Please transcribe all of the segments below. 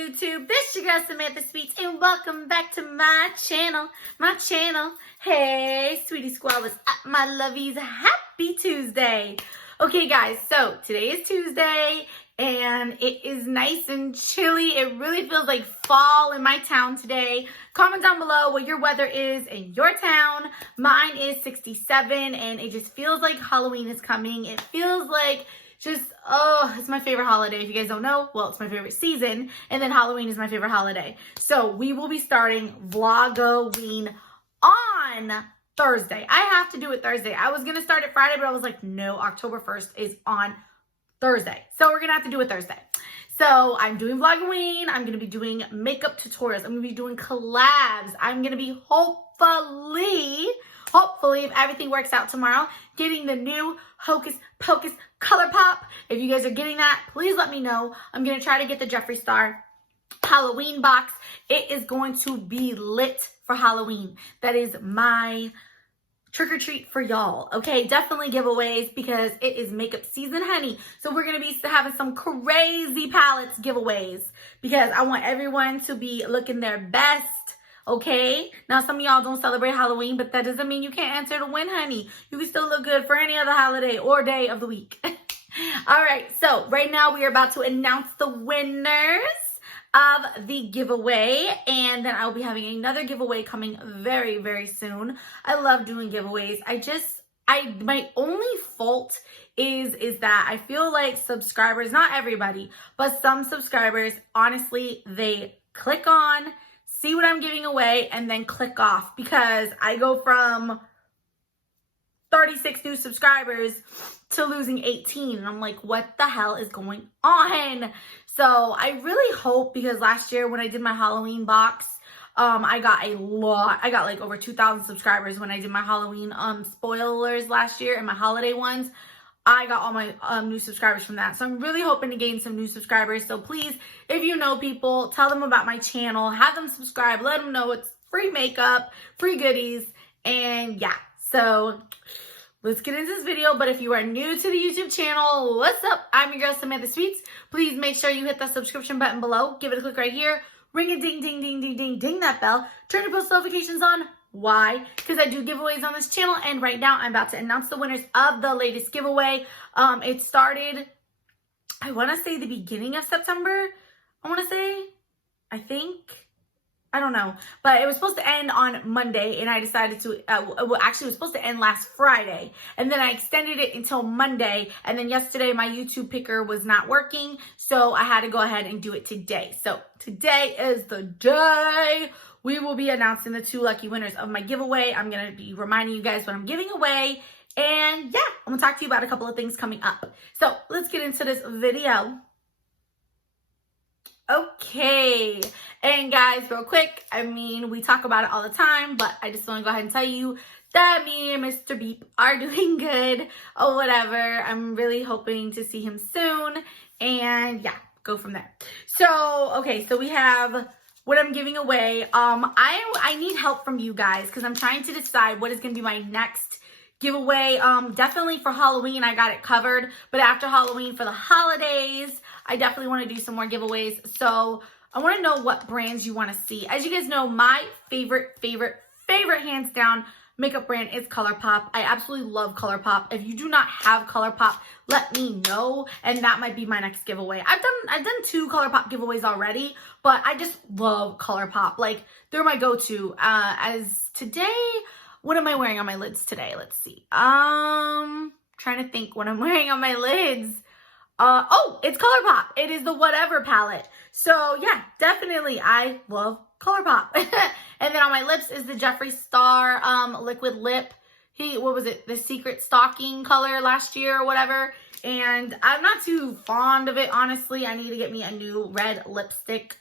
YouTube? This your girl Samantha Sweets, and welcome back to my channel. Hey, sweetie squad, what's up, my lovies? Happy Tuesday. Okay, guys, so today is Tuesday, and it is nice and chilly. It really feels like fall in my town today. Comment down below what your weather is in your town. Mine is 67, and it just feels like Halloween is coming. It feels like it's my favorite holiday. If you guys don't know, well, it's my favorite season, and then Halloween is my favorite holiday. So we will be starting Vlogoween on Thursday. I have to do it Thursday. I was going to start it Friday, but I was like, no, October 1st is on Thursday. So we're going to have to do it Thursday. So I'm doing Vlogoween. I'm going to be doing makeup tutorials. I'm going to be doing collabs. I'm going to be hopefully, if everything works out tomorrow, getting the new Hocus Pocus Colourpop. If you guys are getting that, please let me know. I'm going to try to get the Jeffree Star Halloween box. It is going to be lit for Halloween. That is my trick or treat for y'all. Okay, definitely giveaways because it is makeup season, honey. So we're going to be having some crazy palettes giveaways because I want everyone to be looking their best. Okay, now some of y'all don't celebrate Halloween, but that doesn't mean you can't enter to win, honey. You can still look good for any other holiday or day of the week. All right, so right now we are about to announce the winners of the giveaway, and then I'll be having another giveaway coming very, very soon. I love doing giveaways. My only fault is that I feel like subscribers, not everybody, but some subscribers, honestly, they click on, see what I'm giving away, and then click off because I go from 36 new subscribers to losing 18. And I'm like, what the hell is going on? So I really hope, because last year when I did my Halloween box, I got a lot. I got like over 2,000 subscribers when I did my Halloween spoilers last year and my holiday ones. I got all my new subscribers from that. So I'm really hoping to gain some new subscribers. So please, if you know people, tell them about my channel, have them subscribe, let them know it's free makeup, free goodies, and yeah. So let's get into this video. But if you are new to the YouTube channel, what's up? I'm your girl Samantha Sweets. Please make sure you hit that subscription button below. Give it a click right here. Ring a ding, ding, ding, ding, ding, ding that bell. Turn your post notifications on. Why? Because I do giveaways on this channel, and right now I'm about to announce the winners of the latest giveaway. It started, I want to say the beginning of September. I don't know, but it was supposed to end on Monday, and I decided to, actually it was supposed to end last Friday, and then I extended it until Monday, and then yesterday my YouTube picker was not working, so I had to go ahead and do it today. So today is the day we will be announcing the 2 lucky winners of my giveaway. I'm going to be reminding you guys what I'm giving away, and yeah, I'm going to talk to you about a couple of things coming up. So let's get into this video. Okay, and guys, real quick, we talk about it all the time, but I just want to go ahead and tell you that me and Mr. Beep are doing good or whatever. I'm really hoping to see him soon, and yeah, go from there. So, okay, so we have what I'm giving away. I need help from you guys because I'm trying to decide what is going to be my next giveaway. Definitely for Halloween, I got it covered, but after Halloween for the holidays, I definitely want to do some more giveaways. So I want to know what brands you want to see. As you guys know, my favorite hands down makeup brand is Colourpop. I absolutely love Colourpop. If you do not have Colourpop, let me know, and that might be my next giveaway. I've done 2 Colourpop giveaways already, but I just love Colourpop. Like, they're my go-to. As today, what am I wearing on my lids today? Let's see. Trying to think what I'm wearing on my lids. Oh, it's Colourpop. It is the Whatever palette. So yeah, definitely I love Colourpop. And then on my lips is the Jeffree Star liquid lip. What was it? The Secret Stalking color last year or whatever. And I'm not too fond of it, honestly. I need to get me a new red lipstick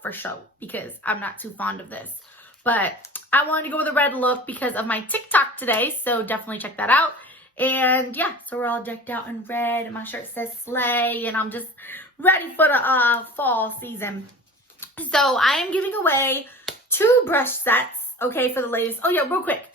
for show because I'm not too fond of this. But I wanted to go with a red look because of my TikTok today. So definitely check that out. And yeah, so we're all decked out in red, and my shirt says Slay, and I'm just ready for the fall season. So I am giving away 2 brush sets, okay, for the ladies. Oh yeah, real quick,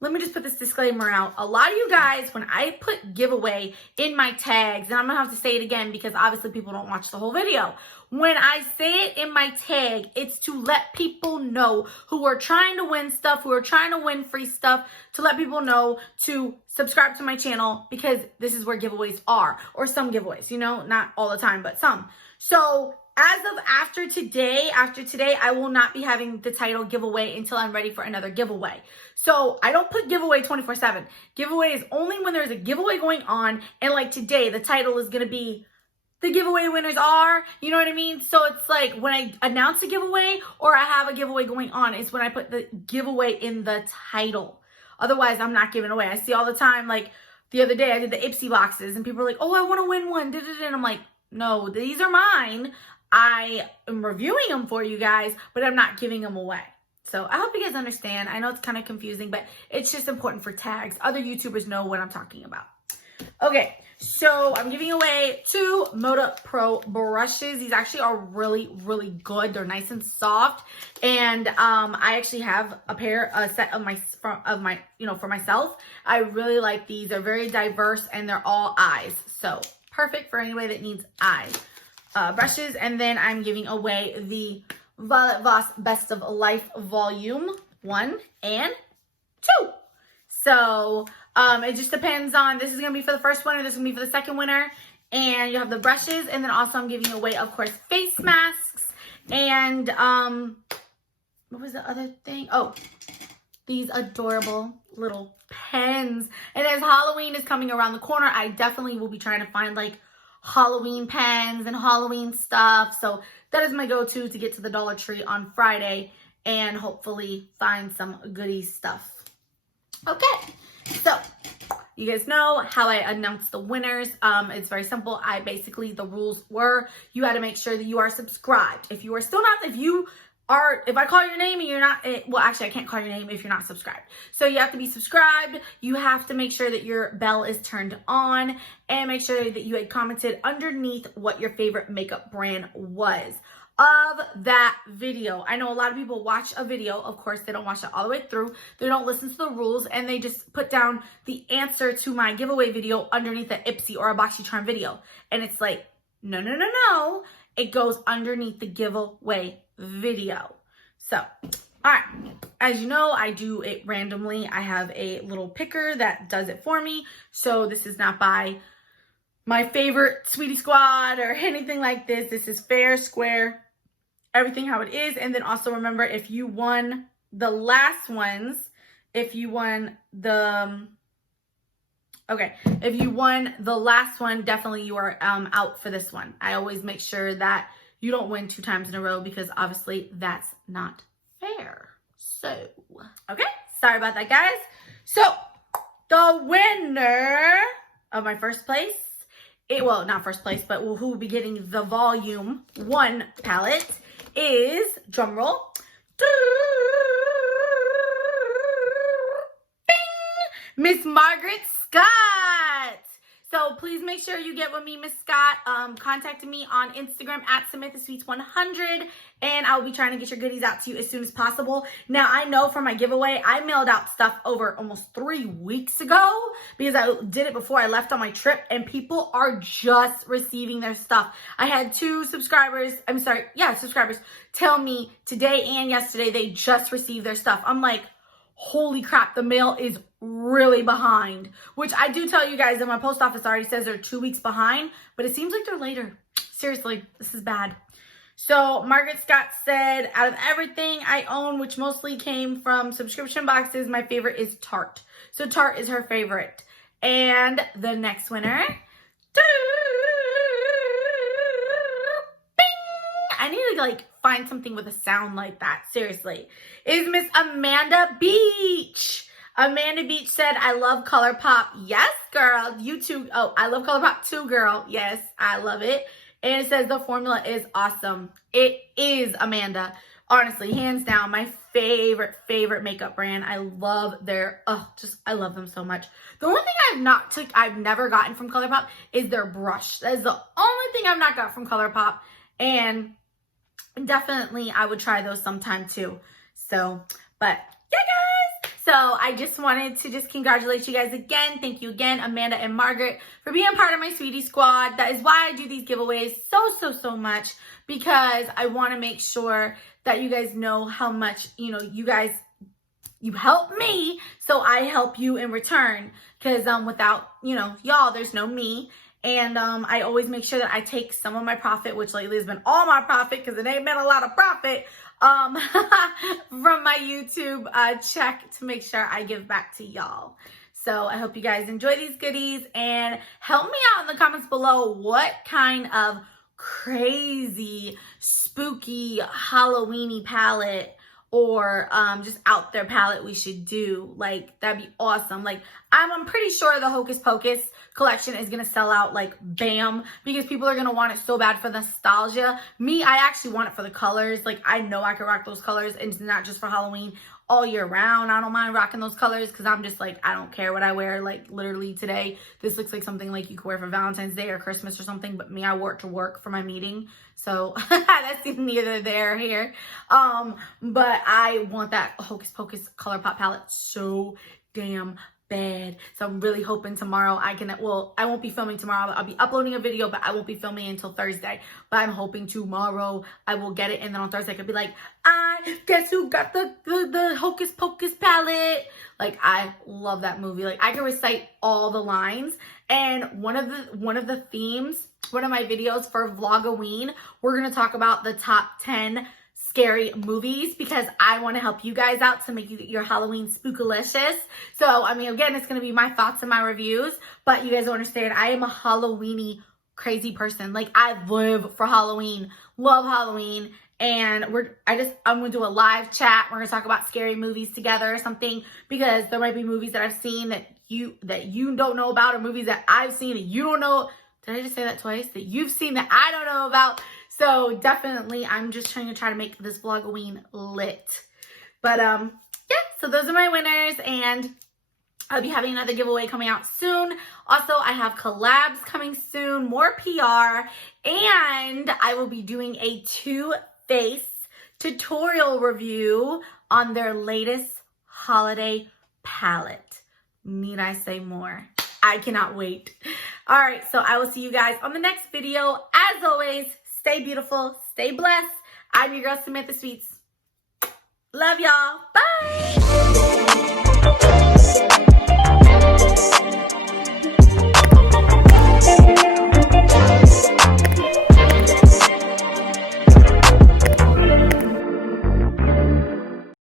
let me just put this disclaimer out. A lot of you guys, when I put giveaway in my tags, and I'm gonna have to say it again because obviously people don't watch the whole video. when I say it in my tag, it's to let people know who are trying to win stuff, who are trying to win free stuff, to let people know to subscribe to my channel, because this is where giveaways are, or some giveaways, you know, not all the time, but some. So as of after today, I will not be having the title giveaway until I'm ready for another giveaway. So I don't put giveaway 24/7. Giveaway is only when there's a giveaway going on. And like today, the title is going to be the giveaway winners are, you know what I mean? So it's like when I announce a giveaway or I have a giveaway going on, it's when I put the giveaway in the title. Otherwise, I'm not giving away. I see all the time, like the other day I did the Ipsy boxes and people are like, oh, I want to win one. And I'm like, no, these are mine. I am reviewing them for you guys, but I'm not giving them away. So I hope you guys understand. I know it's kind of confusing, but it's just important for tags. Other YouTubers know what I'm talking about. Okay, so I'm giving away 2 Moda Pro brushes. These actually are really, really good. They're nice and soft. And I actually have a set of my, you know, for myself. I really like these. They're very diverse and they're all eyes. So perfect for anybody that needs eyes. Brushes. And then I'm giving away the Violet Voss Best of Life Volume 1 and 2. So it just depends on, this is going to be for the first winner, this is going to be for the second winner. And you have the brushes. And then also I'm giving away, of course, face masks. And what was the other thing? Oh, these adorable little pens. And as Halloween is coming around the corner, I definitely will be trying to find like Halloween pens and Halloween stuff. So that is my go-to to get to the Dollar Tree on Friday and hopefully find some goodie stuff. Okay, so you guys know how I announced the winners. It's very simple. The rules were you had to make sure that you are subscribed. If you are still not, if I call your name and you're not, well, actually, I can't call your name if you're not subscribed. So you have to be subscribed. You have to make sure that your bell is turned on and make sure that you had commented underneath what your favorite makeup brand was of that video. I know a lot of people watch a video. Of course, they don't watch it all the way through. They don't listen to the rules and they just put down the answer to my giveaway video underneath an Ipsy or a Boxycharm video. And it's like, no, no, no, no. It goes underneath the giveaway video. So, all right. As you know, I do it randomly. I have a little picker that does it for me. So this is not by my favorite Sweetie Squad or anything like this. This is fair, square, everything how it is. And then also remember, if you won the last ones, if you won the last one, definitely you are out for this one. I always make sure that you don't win 2 times in a row because obviously that's not fair. So, okay, sorry about that, guys. So, the winner of my first place, well, not first place, but who will be getting the Volume 1 palette is, drumroll, Miss Margaret Scott. So please make sure you get with me, Miss Scott. Contact me on Instagram at SamanthaSweets100, and I'll be trying to get your goodies out to you as soon as possible. Now, I know for my giveaway, I mailed out stuff over almost 3 weeks ago because I did it before I left on my trip, and people are just receiving their stuff. I had 2 subscribers tell me today and yesterday they just received their stuff. I'm like, holy crap, the mail is really behind, which I do tell you guys that my post office already says they're 2 weeks behind, but it seems like they're later. Seriously, this is bad. So Margaret Scott said, out of everything I own, which mostly came from subscription boxes, my favorite is Tarte. So Tarte is her favorite. And the next winner, I need to like find something with a sound like that, seriously, is Miss Amanda Beach. Amanda Beach said, I love Colourpop. Yes, girl. You too. Oh, I love Colourpop too, girl. Yes, I love it. And it says the formula is awesome. It is, Amanda. Honestly, hands down, my favorite makeup brand. I love their, I love them so much. The only thing I've never gotten from Colourpop is their brush. That is the only thing I've not got from Colourpop. And definitely I would try those sometime too. So, but yeah, guys. So I just wanted to just congratulate you guys again. Thank you again, Amanda and Margaret, for being part of my Sweetie Squad. That is why I do these giveaways so much, because I want to make sure that you guys know how much, you know, you help me, so I help you in return. Because without, you know, y'all, there's no me. And I always make sure that I take some of my profit, which lately has been all my profit because it ain't been a lot of profit, from my YouTube check to make sure I give back to y'all. So I hope you guys enjoy these goodies, and help me out in the comments below what kind of crazy, spooky, Halloween-y palette or just out there palette we should do. Like, that'd be awesome. Like, I'm pretty sure the Hocus Pocus collection is gonna sell out like bam, because people are gonna want it so bad for nostalgia. Me, I actually want it for the colors. Like, I know I can rock those colors, and it's not just for Halloween, all year round. I don't mind rocking those colors because I'm just like, I don't care what I wear. Like, literally today, this looks like something like you could wear for Valentine's Day or Christmas or something, but me, I wore it to work for my meeting. So that's neither there or here. But I want that Hocus Pocus Colourpop palette so damn bad. So I'm really hoping tomorrow I can, well, I won't be filming tomorrow. I'll be uploading a video, but I won't be filming until Thursday. But I'm hoping tomorrow I will get it, and then on Thursday I could be like, I guess who got the Hocus Pocus palette. Like, I love that movie. Like, I can recite all the lines. And one of the themes, one of my videos for Vlogoween, we're gonna talk about the top 10 scary movies, because I want to help you guys out to make your Halloween spookalicious. So, I mean, again, it's going to be my thoughts and my reviews, but you guys don't understand, I am a Halloween-y crazy person. Like, I live for Halloween, love Halloween, and I'm going to do a live chat. We're going to talk about scary movies together or something, because there might be movies that I've seen that you don't know about, or movies that I've seen that you don't know. Did I just say that twice? That you've seen that I don't know about. So definitely, I'm just trying to make this Vlogoween lit. But yeah, so those are my winners, and I'll be having another giveaway coming out soon. Also, I have collabs coming soon, more PR, and I will be doing a Too Faced tutorial review on their latest holiday palette. Need I say more? I cannot wait. All right, so I will see you guys on the next video. As always, stay beautiful, stay blessed. I'm your girl, Samantha Sweets. Love y'all. Bye.